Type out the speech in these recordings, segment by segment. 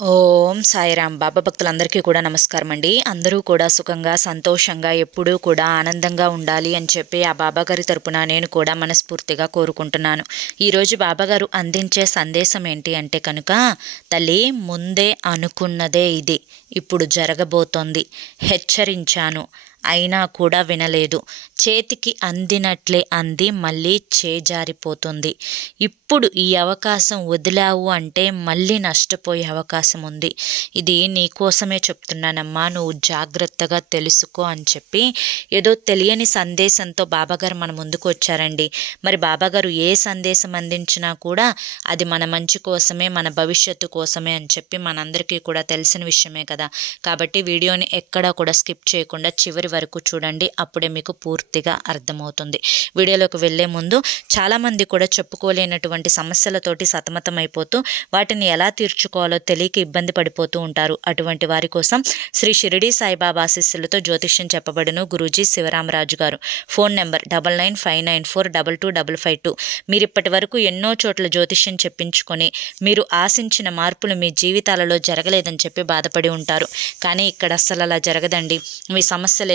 ఓం సాయిరామ్. బాబా భక్తులందరికీ కూడా నమస్కారం అండి. అందరూ కూడా సుఖంగా సంతోషంగా ఎప్పుడూ కూడా ఆనందంగా ఉండాలి అని చెప్పి ఆ బాబాగారి తరపున నేను కూడా మనస్ఫూర్తిగా కోరుకుంటున్నాను. ఈరోజు బాబాగారు అందించే సందేశం ఏంటి అంటే కనుక తల్లి ముందే అనుకున్నదే ఇది. ఇప్పుడు జరగబోతోంది. హెచ్చరించాను. అయినా కూడా వినలేదు. చేతికి అందినట్లే అంది మళ్ళీ చేజారిపోతుంది. ఇప్పుడు ఈ అవకాశం వదిలావు అంటే మళ్ళీ నష్టపోయే అవకాశం ఉంది. ఇది నీకోసమే చెప్తున్నానమ్మా నువ్వు జాగ్రత్తగా తెలుసుకో అని చెప్పి ఏదో తెలియని సందేశంతో బాబాగారు మన ముందుకు వచ్చారండి. మరి బాబాగారు ఏ సందేశం అందించినా కూడా అది మన మంచి కోసమే మన భవిష్యత్తు కోసమే అని చెప్పి మనందరికీ కూడా తెలిసిన విషయమే కదా. కాబట్టి వీడియోని ఎక్కడా కూడా స్కిప్ చేయకుండా చివరి వరకు చూడండి అప్పుడే మీకు పూర్తిగా అర్థమవుతుంది. వీడియోలోకి వెళ్ళే ముందు చాలామంది కూడా చెప్పుకోలేనటువంటి సమస్యలతోటి సతమతం అయిపోతూ వాటిని ఎలా తీర్చుకోవాలో తెలియక ఇబ్బంది పడిపోతూ ఉంటారు. అటువంటి వారి కోసం శ్రీ షిరిడి సాయిబాబా ఆశీస్సులతో జ్యోతిష్యం చెప్పబడును గురూజీ శివరామరాజు గారు. Phone number double nine five nine four double two double five two. మీరు ఇప్పటి వరకు ఎన్నో చోట్ల జ్యోతిష్యం చెప్పించుకొని మీరు ఆశించిన మార్పులు మీ జీవితాలలో జరగలేదని చెప్పి బాధపడి ఉంటారు. కానీ ఇక్కడ అస్సలు అలా జరగదండి. మీ సమస్యలు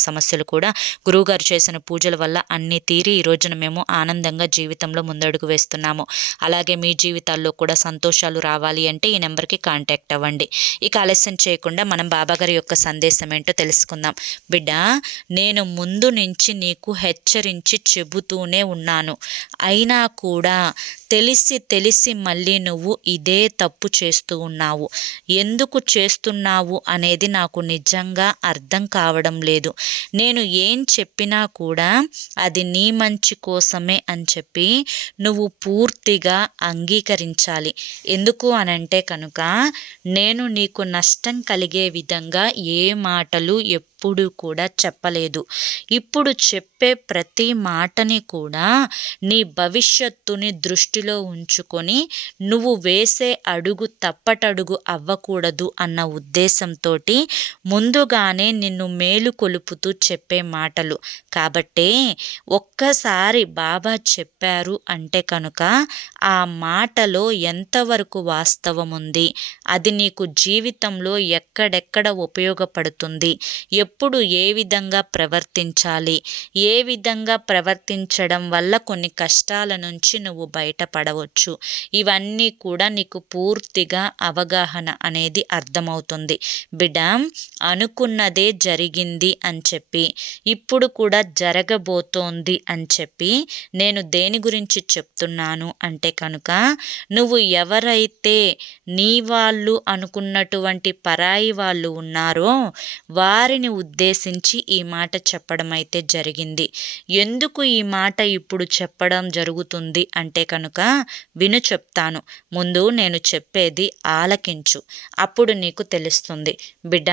సమస్యలు కూడా గురువుగారు చేసిన పూజల వల్ల అన్ని తీరి ఈ రోజున మేము ఆనందంగా జీవితంలో ముందడుగు వేస్తున్నాము. అలాగే మీ జీవితాల్లో కూడా సంతోషాలు రావాలి అంటే ఈ నెంబర్కి కాంటాక్ట్ అవ్వండి. ఇక ఆలస్యం చేయకుండా మనం బాబాగారి యొక్క సందేశం ఏంటో తెలుసుకుందాం. బిడ్డ నేను ముందు నుంచి నీకు హెచ్చరించి చెబుతూనే ఉన్నాను. అయినా కూడా తెలిసి తెలిసి మళ్ళీ నువ్వు ఇదే తప్పు చేస్తూ ఉన్నావు. ఎందుకు చేస్తున్నావు? అనేది నాకు నిజంగా అర్థం కావడం లేదు. నేను ఏం చెప్పినా కూడా అది నీ మంచి కోసమే అని చెప్పి నువ్వు పూర్తిగా అంగీకరించాలి. ఎందుకు అనంటే కనుక నేను నీకు నష్టం కలిగే విధంగా ఏ మాటలు ఎప్పుడు కూడా చెప్పలేదు. ఇప్పుడు చెప్పే ప్రతి మాటని కూడా నీ భవిష్యత్తుని దృష్టిలో ఉంచుకొని నువ్వు వేసే అడుగు తప్పటడుగు అవ్వకూడదు అన్న ఉద్దేశంతో ముందుగానే నిన్ను మేలు కొలుపుతూ చెప్పే మాటలు. కాబట్టే ఒక్కసారి బాబా చెప్పారు అంటే కనుక ఆ మాటలో ఎంతవరకు వాస్తవం ఉంది అది నీకు జీవితంలో ఎక్కడెక్కడ ఉపయోగపడుతుంది? ఎప్పుడు ఏ విధంగా ప్రవర్తించాలి? ఏ విధంగా ప్రవర్తించడం వల్ల కొన్ని కష్టాల నుంచి నువ్వు బయటపడవచ్చు? ఇవన్నీ కూడా నీకు పూర్తిగా అవగాహన అనేది అర్థమవుతుంది. బిడ్డ అనుకున్నదే జరిగింది అని చెప్పి ఇప్పుడు కూడా జరగబోతోంది అని చెప్పి నేను దేని గురించి చెప్తున్నాను అంటే కనుక నువ్వు ఎవరైతే నీ వాళ్ళు అనుకున్నటువంటి పరాయి వాళ్ళు ఉన్నారో వారిని ఉద్దేశించి ఈ మాట చెప్పడం అయితే జరిగింది. ఎందుకు ఈ మాట ఇప్పుడు చెప్పడం జరుగుతుంది అంటే కనుక విను చెప్తాను. ముందు నేను చెప్పేది ఆలకించు. అప్పుడు నీకు తెలుస్తుంది. బిడ్డ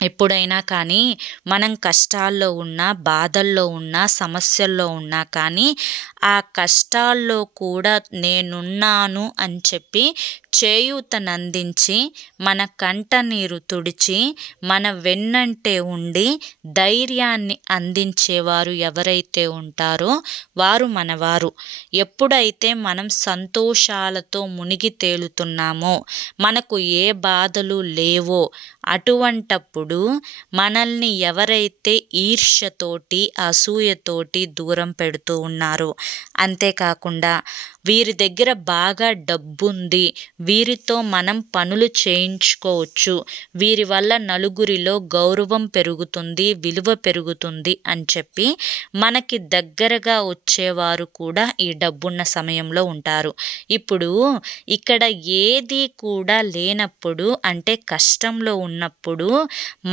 ఎప్పుడైనా కానీ మనం కష్టాల్లో ఉన్నా బాధల్లో ఉన్నా సమస్యల్లో ఉన్నా కానీ ఆ కష్టాల్లో కూడా నేనున్నాను అని చెప్పి చేయూతనందించి మన కంట నీరు తుడిచి మన వెన్నంటే ఉండి ధైర్యాన్ని అందించేవారు ఎవరైతే ఉంటారో వారు మనవారు. ఎప్పుడైతే మనం సంతోషాలతో మునిగి తేలుతున్నామో మనకు ఏ బాధలు లేవో అటువంటప్పుడు మనల్ని ఎవరైతే ఈర్ష్యతోటి అసూయతోటి దూరం పెడుతూ ఉన్నారో అంతేకాకుండా వీరి దగ్గర బాగా డబ్బుంది వీరితో మనం పనులు చేయించుకోవచ్చు. వీరి వల్ల నలుగురిలో గౌరవం పెరుగుతుంది విలువ పెరుగుతుంది అని చెప్పి మనకి దగ్గరగా వచ్చేవారు కూడా ఈ డబ్బున్న సమయంలో ఉంటారు. ఇప్పుడు ఇక్కడ ఏది కూడా లేనప్పుడు అంటే కష్టంలో ఉన్నప్పుడు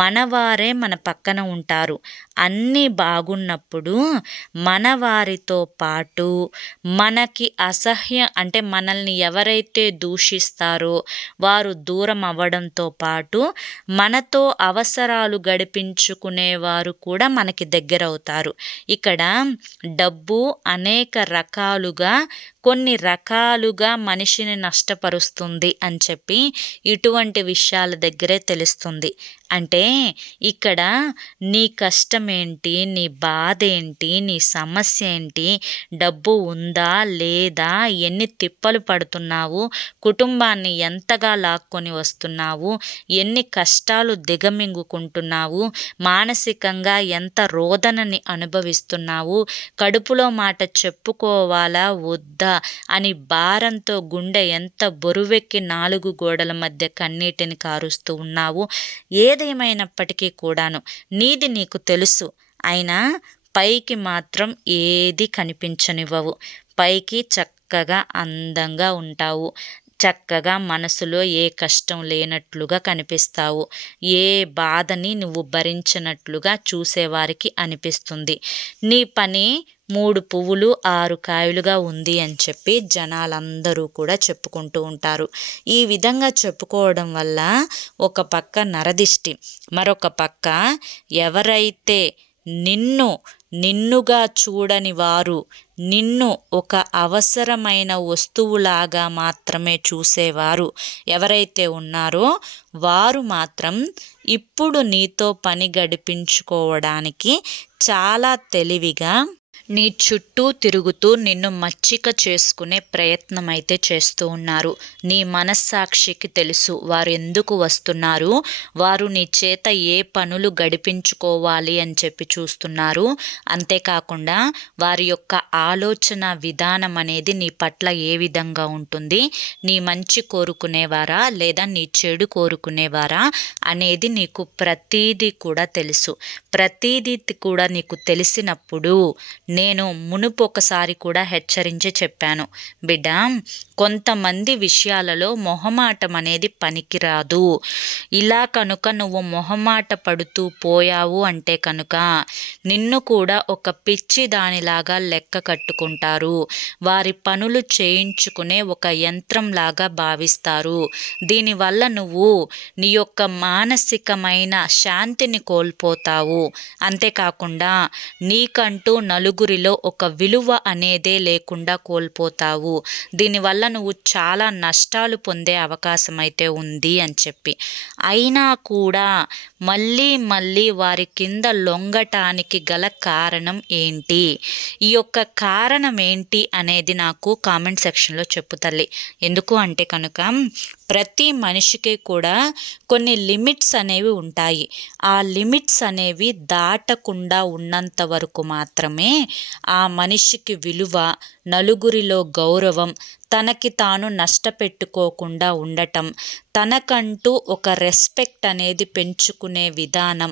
మనవారే మన పక్కన ఉంటారు. అన్నీ బాగున్నప్పుడు మన వారితో పాటు మనకి అసహ్య అంటే మనల్ని ఎవరైతే దూషిస్తారో వారు దూరం అవ్వడంతో పాటు మనతో అవసరాలు గడిపించుకునేవారు కూడా మనకి దగ్గరవుతారు. ఇక్కడ డబ్బు అనేక రకాలుగా కొన్ని రకాలుగా మనిషిని నష్టపరుస్తుంది అని చెప్పి ఇటువంటి విషయాల దగ్గరే తెలుస్తుంది. అంటే ఇక్కడ నీ కష్టం ఏంటి నీ బాధ ఏంటి నీ సమస్య ఏంటి డబ్బు ఉందా లేదా ఎన్ని తిప్పలు పడుతున్నావు కుటుంబాన్ని ఎంతగా లాక్కొని వస్తున్నావు ఎన్ని కష్టాలు దిగమింగుకుంటున్నావు మానసికంగా ఎంత రోదనని అనుభవిస్తున్నావు కడుపులో మాట చెప్పుకోవాలా వద్దా అని భారంతో గుండె ఎంత బొరువెక్కి నాలుగు గోడల మధ్య కన్నీటిని కారుస్తూ ఉన్నావు ఏదేమైనప్పటికీ కూడాను నీది నీకు తెలుసు. అయినా పైకి మాత్రం ఏది కనిపించనివ్వవు. పైకి చక్కగా అందంగా ఉంటావు. చక్కగా మనసులో ఏ కష్టం లేనట్లుగా కనిపిస్తావు. ఏ బాధని నువ్వు భరించినట్లుగా చూసేవారికి అనిపిస్తుంది. నీ పని మూడు పువ్వులు ఆరు కాయలుగా ఉంది అని చెప్పి జనాలందరూ కూడా చెప్పుకుంటూ ఉంటారు. ఈ విధంగా చెప్పుకోవడం వల్ల ఒక పక్క నరదిష్టి మరొక పక్క ఎవరైతే నిన్ను నిన్నుగా చూడని వారు నిన్ను ఒక అవసరమైన వస్తువులాగా మాత్రమే చూసేవారు ఎవరైతే ఉన్నారో వారు మాత్రం ఇప్పుడు నీతో పని గడిపించుకోవడానికి చాలా తెలివిగా నీ చుట్టూ తిరుగుతూ నిన్ను మచ్చిక చేసుకునే ప్రయత్నం అయితే చేస్తూ ఉన్నారు. నీ మనస్సాక్షికి తెలుసు వారు ఎందుకు వస్తున్నారు. వారు నీ చేత ఏ పనులు గడిపించుకోవాలి అని చెప్పి చూస్తున్నారు. అంతేకాకుండా వారి యొక్క ఆలోచన విధానం అనేది నీ పట్ల ఏ విధంగా ఉంటుంది. నీ మంచి కోరుకునేవారా లేదా నీ చెడు కోరుకునేవారా అనేది నీకు ప్రతీది కూడా తెలుసు. ప్రతీది కూడా నీకు తెలిసినప్పుడు నేను మునుపు ఒకసారి కూడా హెచ్చరించి చెప్పాను. బిడ్డ కొంతమంది విషయాలలో మొహమాటం అనేది పనికిరాదు. ఇలా కనుక నువ్వు మొహమాట పడుతూ పోయావు అంటే కనుక నిన్ను కూడా ఒక పిచ్చి దానిలాగా లెక్క కట్టుకుంటారు. వారి పనులు చేయించుకునే ఒక యంత్రంలాగా భావిస్తారు. దీనివల్ల నువ్వు నీ యొక్క మానసికమైన శాంతిని కోల్పోతావు. అంతేకాకుండా నీకంటూ నలుగురిలో ఒక విలువ అనేదే లేకుండా కోల్పోతావు. దీనివల్ల నువ్వు చాలా నష్టాలు పొందే అవకాశం అయితే ఉంది అని చెప్పి. అయినా కూడా మళ్ళీ మళ్ళీ వారి కింద లొంగటానికి గల కారణం ఏంటి? ఈ యొక్క కారణం ఏంటి అనేది నాకు కామెంట్ సెక్షన్లో చెప్పు తల్లి. ఎందుకు అంటే కనుక ప్రతి మనిషికి కూడా కొన్ని లిమిట్స్ అనేవి ఉంటాయి. ఆ లిమిట్స్ అనేవి దాటకుండా ఉన్నంత వరకు మాత్రమే ఆ మనిషికి విలువ నలుగురిలో గౌరవం తనకి తాను నష్టపెట్టుకోకుండా ఉండటం తనకంటూ ఒక రెస్పెక్ట్ అనేది పెంచుకునే విధానం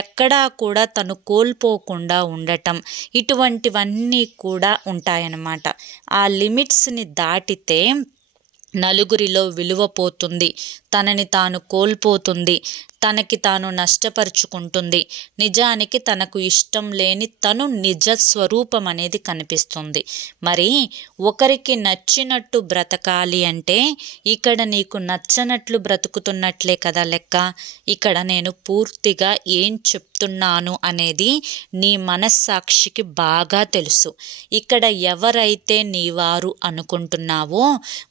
ఎక్కడా కూడా తను కోల్పోకుండా ఉండటం ఇటువంటివన్నీ కూడా ఉంటాయన్నమాట. ఆ లిమిట్స్ని దాటితే నలుగురిలో విలువ పోతుంది. తనని తాను కోల్పోతుంది. తనకి తాను నష్టపరుచుకుంటుంది. నిజానికి తనకు ఇష్టం లేని తను నిజ స్వరూపం అనేది కనిపిస్తుంది. మరి ఒకరికి నచ్చినట్టు బ్రతకాలి అంటే ఇక్కడ నీకు నచ్చనట్లు బ్రతుకుతున్నట్లే కదా లెక్క? ఇక్కడ నేను పూర్తిగా ఏం చెప్తున్నాను అనేది నీ మనస్సాక్షికి బాగా తెలుసు. ఇక్కడ ఎవరైతే నీ వారు అనుకుంటున్నావో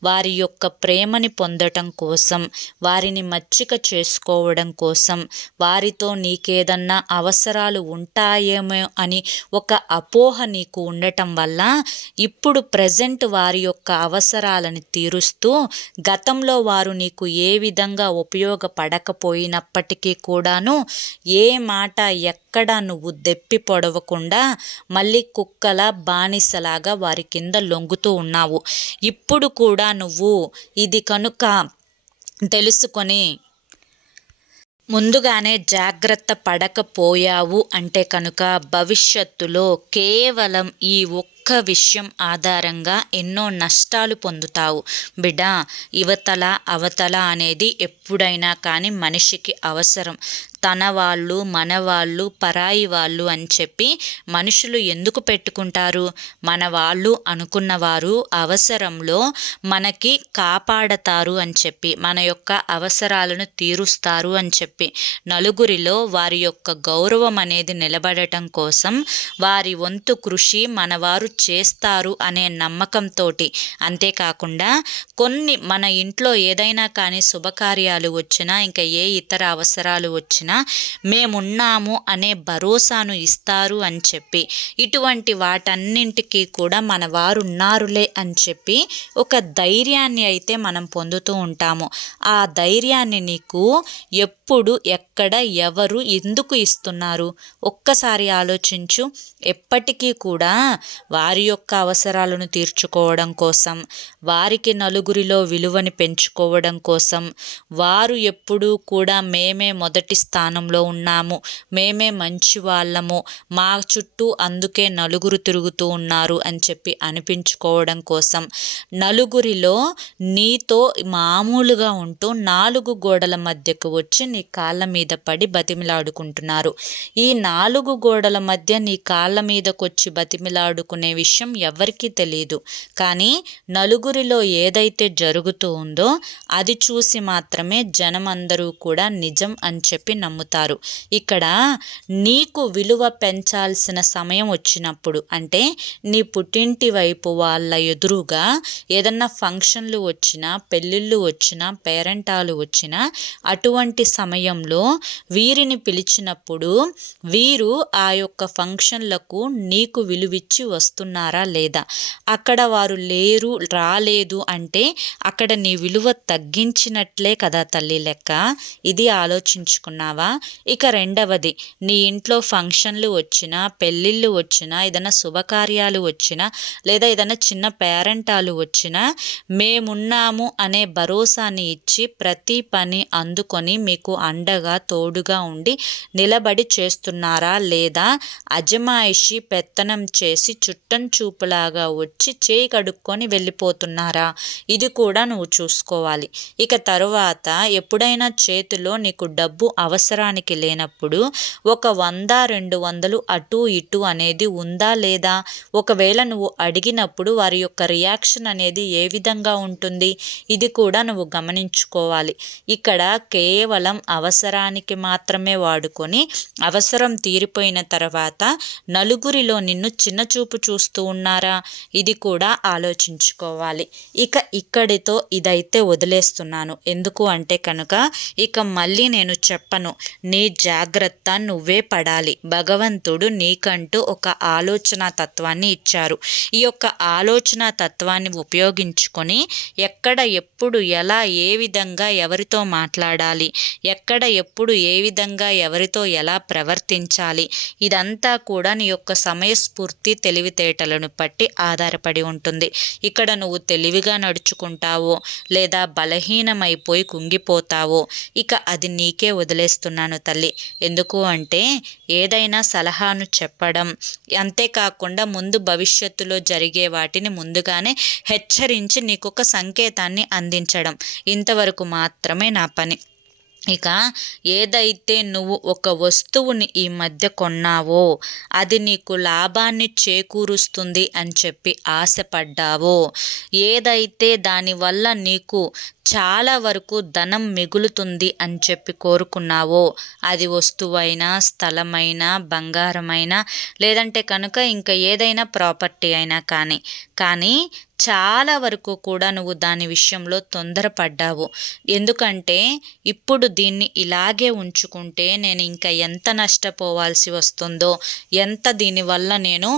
వారి యొక్క ప్రేమని పొందటం కోసం వారిని మచ్చిక చేసుకోవడం కోసం కోసం వారితో నీకేదన్నా అవసరాలు ఉంటాయేమో అని ఒక అపోహ నీకు ఉండటం వల్ల ఇప్పుడు ప్రజెంట్ వారి యొక్క అవసరాలను తీరుస్తూ గతంలో వారు నీకు ఏ విధంగా ఉపయోగపడకపోయినప్పటికీ కూడాను ఏ మాట ఎక్కడ నువ్వు దెప్పి పొడవకుండా మళ్ళీ కుక్కల బానిసలాగా వారి కింద లొంగుతూ ఉన్నావు. ఇప్పుడు కూడా నువ్వు ఇది కనుక తెలుసుకొని ముందుగానే జాగ్రత్త పడకపోయావు అంటే కనుక భవిష్యత్తులో కేవలం ఈ ఒక్క ఒక్క విషయం ఆధారంగా ఎన్నో నష్టాలు పొందుతావు. బిడ్డ ఇవతల అవతల అనేది ఎప్పుడైనా కానీ మనిషికి అవసరం. తన వాళ్ళు మన వాళ్ళు పరాయి వాళ్ళు అని చెప్పి మనుషులు ఎందుకు పెట్టుకుంటారు? మన వాళ్ళు అనుకున్నవారు అవసరంలో మనకి కాపాడతారు అని చెప్పి మన యొక్క అవసరాలను తీరుస్తారు అని చెప్పి. నలుగురిలో వారి యొక్క గౌరవం అనేది నిలబడటం కోసం వారి వంతు కృషి మనవారు చేస్తారు అనే నమ్మకంతో అంతేకాకుండా కొన్ని మన ఇంట్లో ఏదైనా కానీ శుభకార్యాలు వచ్చినా ఇంకా ఏ ఇతర అవసరాలు వచ్చినా మేమున్నాము అనే భరోసాను ఇస్తారు అని చెప్పి. ఇటువంటి వాటన్నింటికి కూడా మన వారు ఉన్నారులే అని చెప్పి ఒక ధైర్యాన్ని అయితే మనం పొందుతూ ఉంటాము. ఆ ధైర్యాన్ని నీకు ఎప్పుడు ఎక్కడ ఎవరు ఎందుకు ఇస్తున్నారు? ఒక్కసారి ఆలోచించు. ఎప్పటికీ కూడా వారి యొక్క అవసరాలను తీర్చుకోవడం కోసం వారికి నలుగురిలో విలువని పెంచుకోవడం కోసం వారు ఎప్పుడూ కూడా మేమే మొదటి స్థానంలో ఉన్నాము. మేమే మంచి వాళ్ళము. మా చుట్టూ అందుకే నలుగురు తిరుగుతూ ఉన్నారు అని చెప్పి అనిపించుకోవడం కోసం నలుగురిలో నీతో మామూలుగా ఉంటూ నాలుగు గోడల మధ్యకు వచ్చి నీ కాళ్ళ మీద పడి బతిమిలాడుకుంటున్నారు. ఈ నాలుగు గోడల మధ్య నీ కాళ్ళ మీదకొచ్చి బతిమిలాడుకునే విషయం ఎవరికీ తెలియదు కానీ నలుగురు ఊరిలో ఏదైతే జరుగుతూ ఉందో అది చూసి మాత్రమే జనం అందరూ కూడా నిజం అని చెప్పి నమ్ముతారు. ఇక్కడ నీకు విలువ పెంచాల్సిన సమయం వచ్చినప్పుడు అంటే నీ పుట్టింటి వైపు వాళ్ళ ఎదురుగా ఏదన్నా ఫంక్షన్లు వచ్చినా పెళ్ళిళ్ళు వచ్చినా పేరెంటాలు వచ్చినా అటువంటి సమయంలో వీరిని పిలిచినప్పుడు వీరు ఆ యొక్క ఫంక్షన్లకు నీకు విలువిచ్చి వస్తున్నారా లేదా? అక్కడ వారు లేరు రాలేదు అంటే అక్కడ నీ విలువ తగ్గించినట్లే కదా తల్లి లెక్క. ఇది ఆలోచించుకున్నావా? ఇక రెండవది నీ ఇంట్లో ఫంక్షన్లు వచ్చినా పెళ్ళిళ్ళు వచ్చినా ఏదైనా శుభకార్యాలు వచ్చినా లేదా ఏదైనా చిన్న పేరెంటాలు వచ్చినా మేమున్నాము అనే భరోసాని ఇచ్చి ప్రతి పని అందుకొని మీకు అండగా తోడుగా ఉండి నిలబడి చేస్తున్నారా లేదా? అజమాయిషి పెత్తనం చేసి చుట్టం చూపులాగా వచ్చి చేయి కడుక్కొని వెళ్ళిపోతున్నారు. ఇది కూడా నువ్వు చూసుకోవాలి. ఇక తరువాత ఎప్పుడైనా చేతిలో నీకు డబ్బు అవసరానికి లేనప్పుడు ఒక వంద రెండు వందలు అటు ఇటు అనేది ఉందా లేదా? ఒకవేళ నువ్వు అడిగినప్పుడు వారి యొక్క రియాక్షన్ అనేది ఏ విధంగా ఉంటుంది? ఇది కూడా నువ్వు గమనించుకోవాలి. ఇక్కడ కేవలం అవసరానికి మాత్రమే వాడుకొని అవసరం తీరిపోయిన తర్వాత నలుగురిలో నిన్ను చిన్నచూపు చూస్తూ ఉన్నారా? ఇది కూడా ఆలోచించుకోవాలి. ఇక ఇక్కడితో ఇదైతే వదిలేస్తున్నాను. ఎందుకు అంటే కనుక ఇక మళ్ళీ నేను చెప్పను. నీ జాగ్రత్త నువ్వే పడాలి. భగవంతుడు నీకంటూ ఒక ఆలోచన తత్వాన్ని ఇచ్చారు. ఈ యొక్క ఆలోచన తత్వాన్ని ఉపయోగించుకొని ఎక్కడ ఎప్పుడు ఎలా ఏ విధంగా ఎవరితో మాట్లాడాలి? ఎక్కడ ఎప్పుడు ఏ విధంగా ఎవరితో ఎలా ప్రవర్తించాలి? ఇదంతా కూడా నీ యొక్క సమయస్ఫూర్తి తెలివితేటలను బట్టి ఆధారపడి ఉంటుంది. ఇక్కడ నువ్వు తెలివిగా నడుచుకుంటావో లేదా బలహీనమైపోయి కుంగిపోతావో ఇక అది నీకే వదిలేస్తున్నాను తల్లి. ఎందుకు అంటే ఏదైనా సలహాను చెప్పడం అంతేకాకుండా ముందు భవిష్యత్తులో జరిగే వాటిని ముందుగానే హెచ్చరించి నీకొక సంకేతాన్ని అందించడం ఇంతవరకు మాత్రమే నా పని. ఇక ఏదైతే నువ్వు ఒక వస్తువుని ఈ మధ్య కొన్నావో అది నీకు లాభాన్ని చేకూరుస్తుంది అని చెప్పి ఆశపడ్డావో ఏదైతే దానివల్ల నీకు చాలా వరకు ధనం మిగులుతుంది అని చెప్పి కోరుకున్నావో అది వస్తువైనా స్థలమైనా బంగారమైనా లేదంటే కనుక ఇంకా ఏదైనా ప్రాపర్టీ అయినా కానీ కానీ చాలా వరకు కూడా నువ్వు దాని విషయంలో తొందరపడ్డావు. ఎందుకంటే ఇప్పుడు దీన్ని ఇలాగే ఉంచుకుంటే నేను ఇంకా ఎంత నష్టపోవాల్సి వస్తుందో ఎంత దీనివల్ల నేను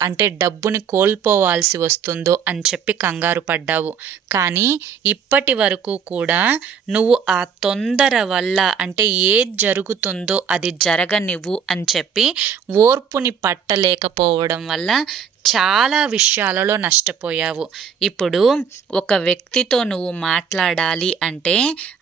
అంటే డబ్బుని కోల్పోవాల్సి వస్తుందో అని చెప్పి కంగారు పడ్డావు. కానీ ఇప్పటి వరకు కూడా నువ్వు ఆ తొందర వల్ల అంటే ఏది జరుగుతుందో అది జరగనివ్వు అని చెప్పి ఓర్పుని పట్టలేకపోవడం వల్ల చాలా విషయాలలో నష్టపోయావు. ఇప్పుడు ఒక వ్యక్తితో నువ్వు మాట్లాడాలి అంటే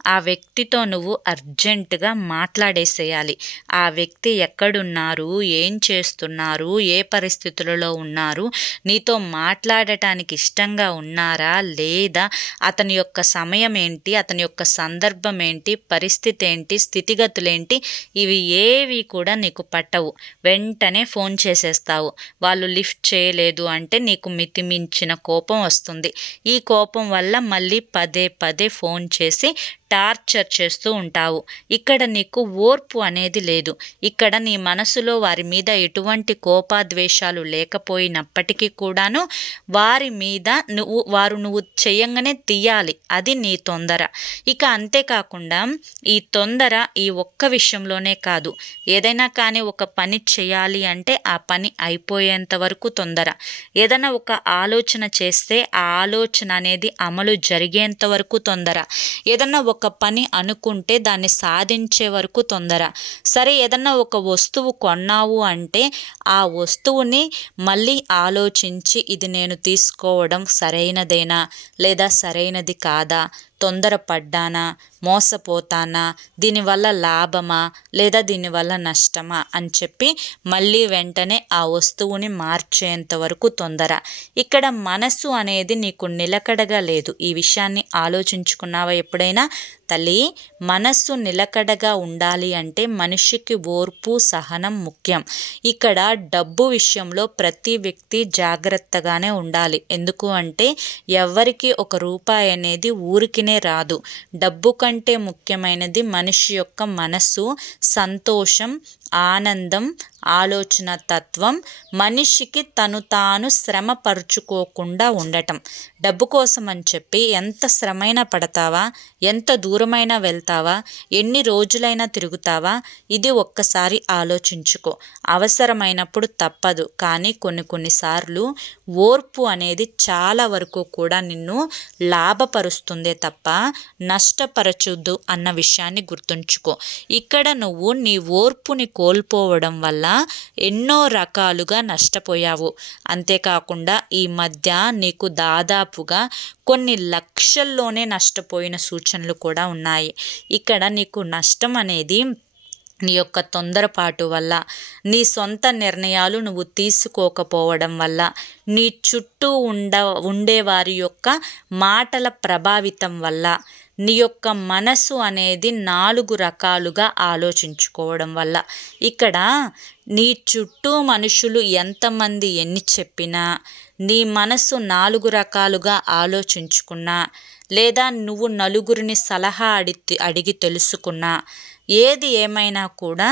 ఆ వ్యక్తితో నువ్వు అర్జెంటుగా మాట్లాడేసేయాలి. ఆ వ్యక్తి ఎక్కడున్నారు? ఏం చేస్తున్నారు? ఏ పరిస్థితులలో ఉన్నారు? నీతో మాట్లాడటానికి ఇష్టంగా ఉన్నారా? లేదా అతని యొక్క సమయం ఏంటి? అతని యొక్క సందర్భం ఏంటి? పరిస్థితి ఏంటి? స్థితిగతులేంటి ఇవి ఏవి కూడా నీకు పట్టవు. వెంటనే ఫోన్ చేసేస్తావు. వాళ్ళు లిఫ్ట్ చేయలేదు అంటే నీకు మితిమించిన కోపం వస్తుంది. ఈ కోపం వల్ల మళ్ళీ పదే పదే ఫోన్ చేసి టార్చర్ చేస్తూ ఉంటావు. ఇక్కడ నీకు ఓర్పు అనేది లేదు. ఇక్కడ నీ మనసులో వారి మీద ఎటువంటి కోపాద్వేషాలు లేకపోయినప్పటికీ కూడాను వారి మీద నువ్వు వారు నువ్వు చేయంగానే తీయాలి. అది నీ తొందర. ఇక అంతేకాకుండా ఈ తొందర ఈ ఒక్క విషయంలోనే కాదు. ఏదైనా కానీ ఒక పని చేయాలి అంటే ఆ పని అయిపోయేంత వరకు తొందర ఏదైనా ఒక ఆలోచన చేస్తే ఆ ఆలోచన అనేది అమలు జరిగేంత వరకు తొందర. ఏదన్నా ఒక పని అనుకుంటే దాన్ని సాధించే వరకు తొందర. సరే ఏదన్నా ఒక వస్తువు కొన్నావు అంటే ఆ వస్తువుని మళ్ళీ ఆలోచించి ఇది నేను తీసుకోవడం సరైనదేనా? లేదా సరైనది కాదా? తొందరపడ్డానా మోసపోతానా దీనివల్ల లాభమా లేదా దీనివల్ల నష్టమా అని చెప్పి మళ్ళీ వెంటనే ఆ వస్తువుని మార్చేంత వరకు తొందర. ఇక్కడ మనసు అనేది నీకు నిలకడగా లేదు. ఈ విషయాన్ని ఆలోచించుకున్నావా ఎప్పుడైనా? తల్లి మనస్సు నిలకడగా ఉండాలి అంటే మనిషికి ఓర్పు సహనం ముఖ్యం. ఇక్కడ డబ్బు విషయంలో ప్రతి వ్యక్తి జాగ్రత్తగానే ఉండాలి. ఎందుకు అంటే ఎవరికి ఒక రూపాయి అనేది ఊరికినే రాదు. డబ్బు కంటే ముఖ్యమైనది మనిషి యొక్క మనస్సు సంతోషం ఆనందం ఆలోచన తత్వం మనిషికి తను తాను శ్రమ పరుచుకోకుండా ఉండటం. డబ్బు కోసం అని చెప్పి ఎంత శ్రమైనా పడతావా? ఎంత దూరం దూరమైనా వెళ్తావా? ఎన్ని రోజులైనా తిరుగుతావా? ఇది ఒక్కసారి ఆలోచించుకో. అవసరమైనప్పుడు తప్పదు. కానీ కొన్ని కొన్నిసార్లు ఓర్పు అనేది చాలా వరకు కూడా నిన్ను లాభపరుస్తుందే తప్ప నష్టపరచొద్దు అన్న విషయాన్ని గుర్తుంచుకో. ఇక్కడ నువ్వు నీ ఓర్పుని కోల్పోవడం వల్ల ఎన్నో రకాలుగా నష్టపోయావు. అంతేకాకుండా ఈ మధ్య నీకు దాదాపుగా కొన్ని లక్షల్లోనే నష్టపోయిన సూచనలు కూడా ఉన్నాయి. ఇక్కడ నీకు నష్టం అనేది నీ యొక్క తొందరపాటు వల్ల నీ సొంత నిర్ణయాలు నువ్వు తీసుకోకపోవడం వల్ల నీ చుట్టూ ఉండ ఉండేవారి యొక్క మాటల ప్రభావితం వల్ల నీ యొక్క మనసు అనేది నాలుగు రకాలుగా ఆలోచించుకోవడం వల్ల. ఇక్కడ నీ చుట్టూ మనుషులు ఎంతమంది ఎన్ని చెప్పినా నీ మనసు నాలుగు రకాలుగా ఆలోచించుకున్నా లేదా నువ్వు నలుగురిని సలహా అడిగి అడిగి తెలుసుకున్నా. ఏది ఏమైనా కూడా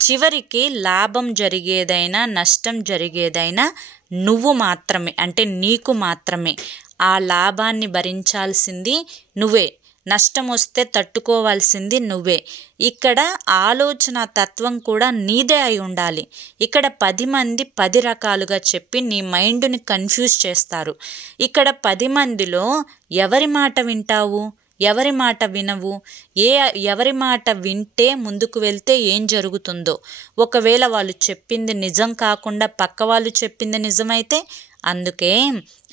చివరికి లాభం జరిగేదైనా నష్టం జరిగేదైనా నువ్వు మాత్రమే అంటే నీకు మాత్రమే. ఆ లాభాన్ని భరించాల్సింది నువ్వే. నష్టం వస్తే తట్టుకోవాల్సింది నువ్వే. ఇక్కడ ఆలోచన తత్వం కూడా నీదే అయి ఉండాలి. ఇక్కడ పది మంది పది రకాలుగా చెప్పి నీ మైండ్ని కన్ఫ్యూజ్ చేస్తారు. ఇక్కడ పది మందిలో ఎవరి మాట వింటావు? ఎవరి మాట వినవు? ఏ ఎవరి మాట వింటే ముందుకు వెళ్తే ఏం జరుగుతుందో? ఒకవేళ వాళ్ళు చెప్పింది నిజం కాకుండా పక్క వాళ్ళు చెప్పింది నిజమైతే అందుకే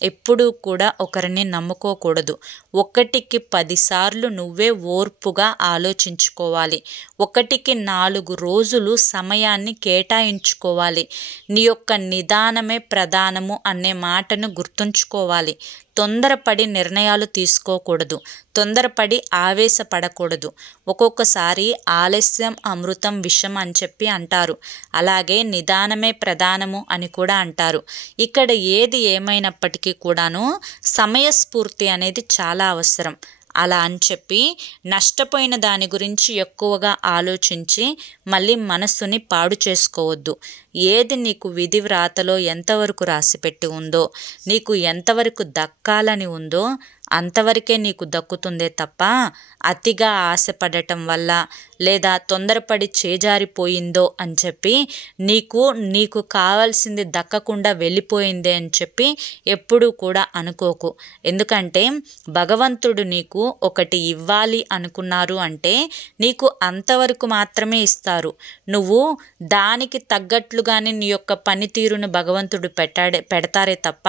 ఎప్పుడూ కూడా ఒకరిని నమ్ముకోకూడదు. ఒకటికి పదిసార్లు నువ్వే ఓర్పుగా ఆలోచించుకోవాలి. ఒకటికి నాలుగు రోజులు సమయాన్ని కేటాయించుకోవాలి. నీ యొక్క నిదానమే ప్రధానము అనే మాటను గుర్తుంచుకోవాలి. తొందరపడి నిర్ణయాలు తీసుకోకూడదు. తొందరపడి ఆవేశపడకూడదు. ఒక్కొక్కసారి ఆలస్యం అమృతం విషం అని చెప్పి అంటారు. అలాగే నిదానమే ప్రధానము అని కూడా అంటారు. ఇక్కడ ఏది ఏమైనప్పటికీ కూడాను సమయస్ఫూర్తి అనేది చాలా అవసరం. అలా అని చెప్పి నష్టపోయిన దాని గురించి ఎక్కువగా ఆలోచించి మళ్ళీ మనస్సుని పాడు చేసుకోవద్దు. ఏది నీకు విధి వ్రాతలో ఎంతవరకు రాసిపెట్టి ఉందో నీకు ఎంతవరకు దక్కాలని ఉందో అంతవరకే నీకు దక్కుతుందే తప్ప అతిగా ఆశపడటం వల్ల లేదా తొందరపడి చేజారిపోయిందో అని చెప్పి నీకు నీకు కావాల్సింది దక్కకుండా వెళ్ళిపోయిందే అని చెప్పి ఎప్పుడూ కూడా అనుకోకు. ఎందుకంటే భగవంతుడు నీకు ఒకటి ఇవ్వాలి అనుకున్నారు అంటే నీకు అంతవరకు మాత్రమే ఇస్తారు. నువ్వు దానికి తగ్గట్లుగానే నీ యొక్క పనితీరును భగవంతుడు పెట్టాడే పెడతారే తప్ప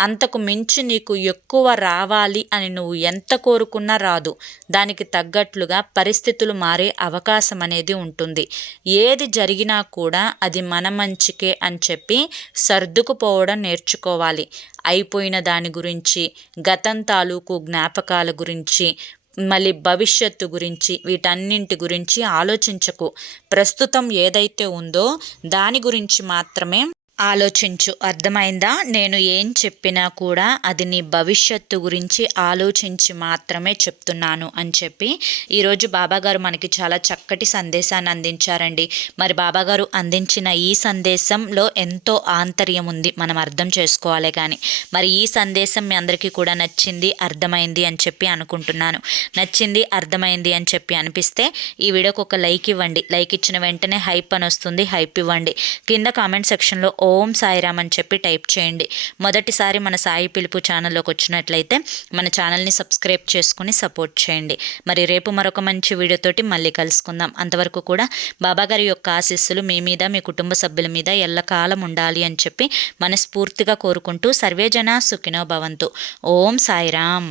అంతకు మించి నీకు ఎక్కువ రావాలి అని నువ్వు ఎంత కోరుకున్నా రాదు. దానికి తగ్గట్లుగా పరిస్థితులు మారే అవకాశం అనేది ఉంటుంది. ఏది జరిగినా కూడా అది మన మంచికే అని చెప్పి సర్దుకుపోవడం నేర్చుకోవాలి. అయిపోయిన దాని గురించి గతం తాలూకు జ్ఞాపకాల గురించి మళ్ళీ భవిష్యత్తు గురించి వీటన్నింటి గురించి ఆలోచించకు. ప్రస్తుతం ఏదైతే ఉందో దాని గురించి మాత్రమే ఆలోచించు. అర్థమైందా? నేను ఏం చెప్పినా కూడా అది నీ భవిష్యత్తు గురించి ఆలోచించి మాత్రమే చెప్తున్నాను అని చెప్పి ఈరోజు బాబాగారు మనకి చాలా చక్కటి సందేశాన్ని అందించారండి. మరి బాబాగారు అందించిన ఈ సందేశంలో ఎంతో ఆంతర్యం ఉంది. మనం అర్థం చేసుకోవాలి కానీ. మరి ఈ సందేశం మీ అందరికీ కూడా నచ్చింది అర్థమైంది అని చెప్పి అనుకుంటున్నాను. నచ్చింది అర్థమైంది అని చెప్పి అనిపిస్తే ఈ వీడియోకి ఒక లైక్ ఇవ్వండి. లైక్ ఇచ్చిన వెంటనే హైప్ అని వస్తుంది. హైప్ ఇవ్వండి. కింద కామెంట్ సెక్షన్లో ఓం సాయిరామ్ అని చెప్పి టైప్ చేయండి. మొదటిసారి మన సాయి పిలుపు ఛానల్లోకి వచ్చినట్లయితే మన ఛానల్ని సబ్స్క్రైబ్ చేసుకుని సపోర్ట్ చేయండి. మరి రేపు మరొక మంచి వీడియోతోటి మళ్ళీ కలుసుకుందాం. అంతవరకు కూడా బాబాగారి యొక్క ఆశీస్సులు మీ మీద మీ కుటుంబ సభ్యుల మీద ఎల్లకాలం ఉండాలి అని చెప్పి మనస్ఫూర్తిగా కోరుకుంటూ సర్వేజన సుఖినో భవంతు. ఓం సాయిరామ్.